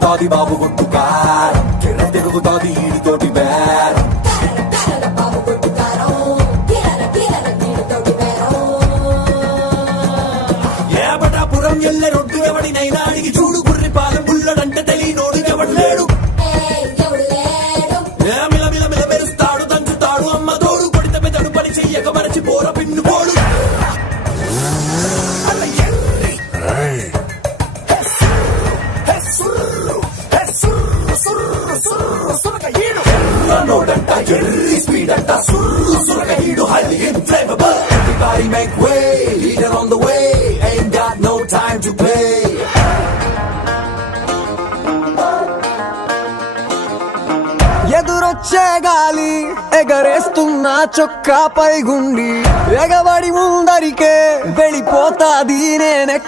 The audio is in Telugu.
తిరుగుతాది బాబు గుట్టు కారం కిర్ర తిరుగుతాది ఈడితోటి బేరం ఏబటాపురం ఎల్లె రొడ్డు ఎవడినైనా అడిగి చూడు గుర్రి పాలెం బుల్లడంటే తెలియనోడు ఎవడు లేడు మిలమిల మెరుస్తాడు దంచుతాడు అమ్మ తోడు కొడితే మెదడు పని చెయ్యక మరచి పోర పిన్ను పోడు నోడంట ఎర్రి స్పీడ్ అంట సుర్రు సురగీడు highly inflammable everybody make way leader on the way ain't got no time to play ఎదురొచ్చే గాలి ఎగరేస్తున్న చొక్కా పై గుండి ఎగబడి ముందరికే వెళ్ళిపోతాది నేనే